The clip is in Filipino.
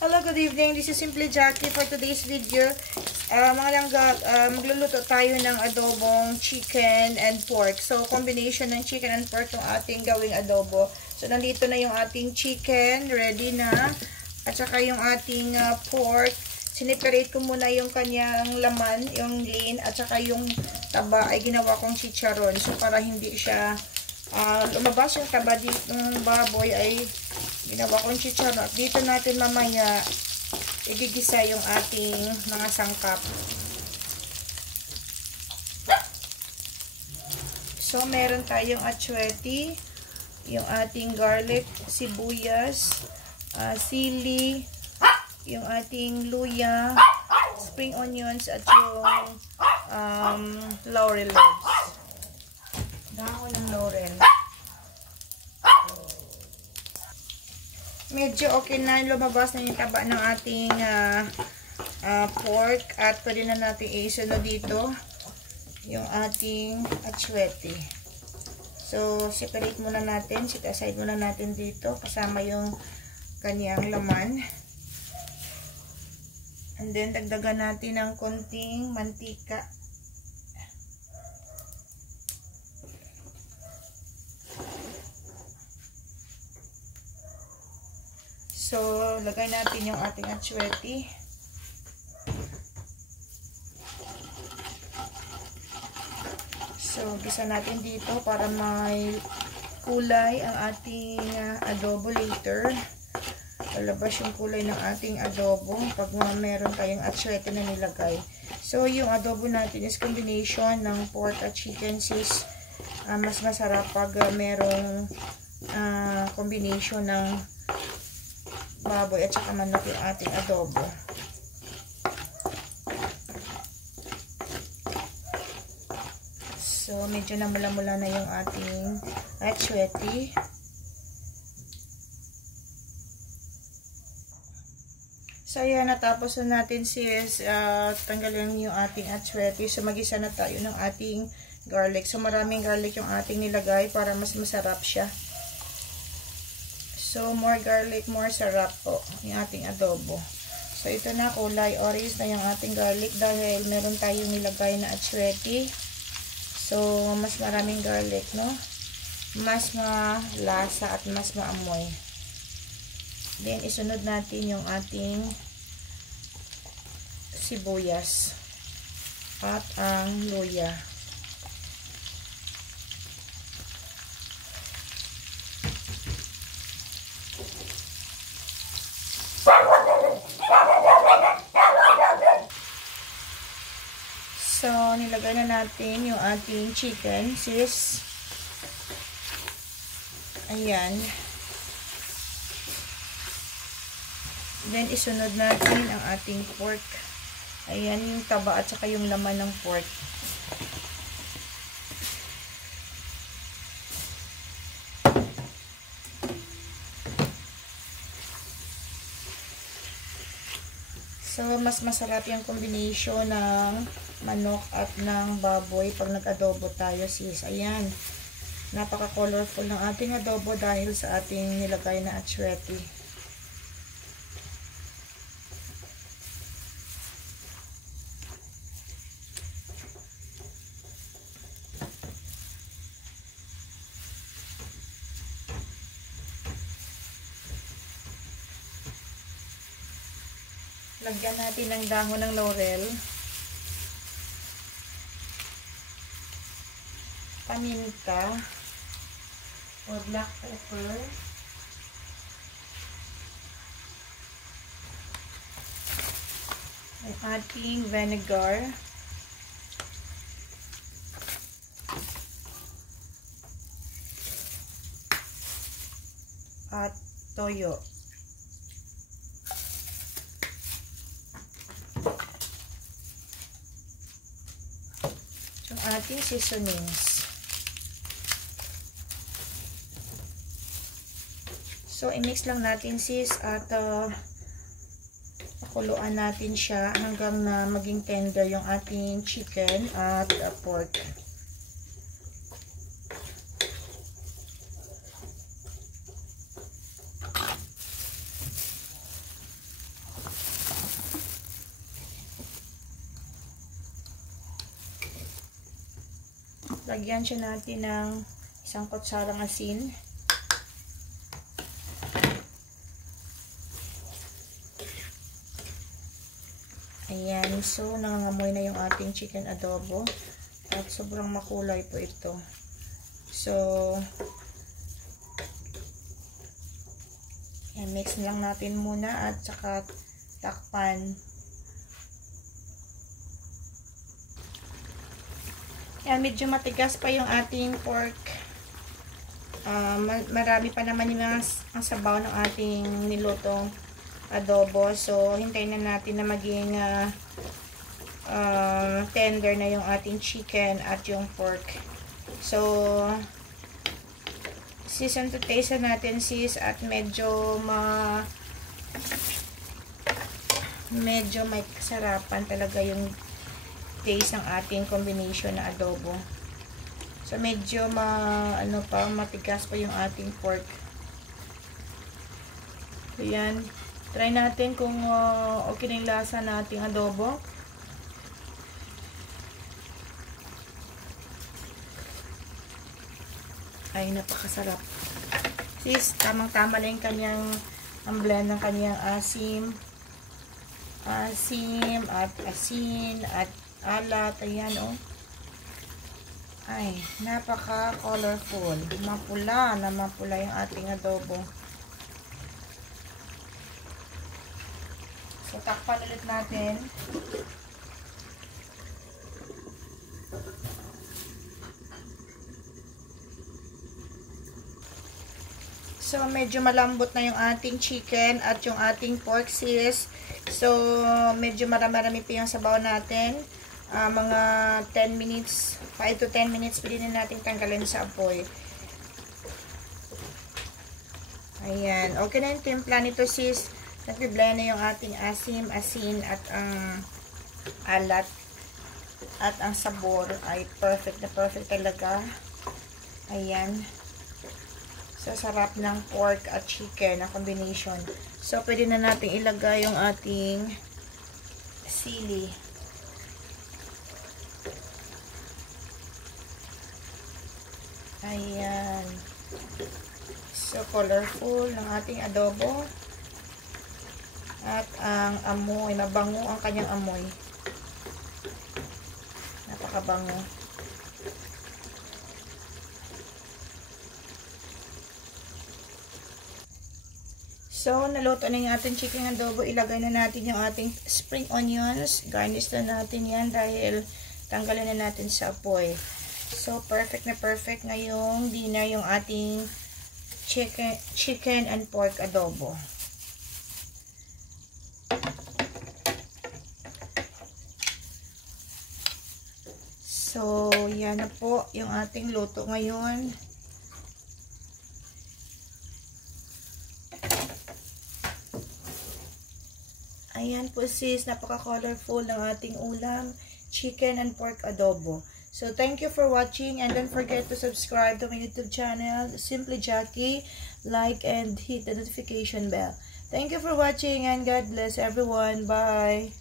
Hello, good evening. This is Simply Jackie for today's video. Mga langga, magluluto tayo ng adobong chicken and pork. So, combination ng chicken and pork yung ating gawing adobo. So, nandito na yung ating chicken. Ready na. At saka yung ating pork. Siniperate ko muna yung kanyang laman, yung lean. At saka yung taba ay ginawa kong chicharon. So, para hindi siya lumabas yung taba dito ng baboy ay ginawa kong chicharon. At dito natin mamaya igigisa yung ating mga sangkap. So, meron tayong atsueti, yung ating garlic, sibuyas, sili, yung ating luya, spring onions, at yung laurel leaves. Dahon ng laurel. Medyo okay na, lumabas na yung taba ng ating pork at pwede na natin isunod dito yung ating atsueti. So, separate muna natin, set aside muna natin dito kasama yung kanyang laman. And then, dagdagan natin ng konting mantika. So, lagay natin yung ating atsueti. So, gisa natin dito para may kulay ang ating adobo later. Lalabas yung kulay ng ating adobo pag meron tayong atsueti na nilagay. So, yung adobo natin is combination ng pork at chicken sis. Mas masarap pag merong combination ng baboy at saka manok yung ating adobo. So, medyo namula-mula na yung ating atsueti. So, ayan, natapos na natin sis. Tanggalin yung ating atsueti. So, magisa na tayo ng ating garlic. So, maraming garlic yung ating nilagay para mas masarap siya. So, more garlic, more sarap po yung ating adobo. So, ito na, kulay orange na yung ating garlic dahil meron tayong nilagay na atsueti. So, mas maraming garlic, no? Mas malasa at mas maamoy. Then, isunod natin yung ating sibuyas at ang luya. So, nilagay na natin yung ating chicken, sis. Ayan. Then, isunod natin ang ating pork. Ayan yung taba at saka yung laman ng pork. So, mas masarap yung combination ng manok at ng baboy pag nag-adobo tayo, sis. Ayan. Napaka-colorful ng ating adobo dahil sa ating nilagay na atsueti. Lagyan natin ng dahon ng laurel. Paminta or black pepper, ay ating vinegar, at toyo. Yung ating seasonings. So, i-mix lang natin sis at pakuluan natin siya hanggang na maging tender yung ating chicken at pork. lagyan siya natin ng isang kutsarang asin. Ayan, so nangangamoy na yung ating chicken adobo at sobrang makulay po ito. So, ayan, mix lang natin muna at saka takpan. Ayan, medyo matigas pa yung ating pork. Marami pa naman yung ang sabaw ng ating nilutong adobo. So, hintayin na natin na maging tender na yung ating chicken at yung pork. So, season to taste natin sis at medyo may kasarapan talaga yung taste ng ating combination na adobo. So, medyo matigas pa yung ating pork. So, yan. Try natin kung okay na yung lasa na ating adobo. Ay, napakasarap. Sis, tamang-tama lang yung kanyang ang blend ng kanyang asim at asin at alat. Ayan, oh. Ay, napaka-colorful. Mapula na mapula yung ating adobo. So, takpan ulit natin. So, medyo malambot na yung ating chicken at yung ating pork sis. So, medyo marami pa yung sabaw natin. Mga 10 minutes, 5 to 10 minutes, pwede na natin tanggalin sa apoy. Ayan. Okay na yung timpla nito sis. Nag-blend na yung ating asin at ang alat at ang sabor ay perfect na perfect talaga. Ayan. So, sarap ng pork at chicken na combination. So, pwede na natin ilagay yung ating sili. Ayan. So, colorful ng ating adobo. At ang amoy, mabango ang kanyang amoy. Napakabango. So, naluto na yung ating chicken adobo. Ilagay na natin yung ating spring onions. Garnish na natin yan dahil tanggalin na natin sa apoy. So, perfect na perfect ngayong dinner yung ating chicken and pork adobo. So, yan na po yung ating luto ngayon. Ayan po sis, napaka-colorful ng ating ulam, chicken and pork adobo. So, thank you for watching and don't forget to subscribe to my YouTube channel, Simply Jackie, like and hit the notification bell. Thank you for watching and God bless everyone. Bye!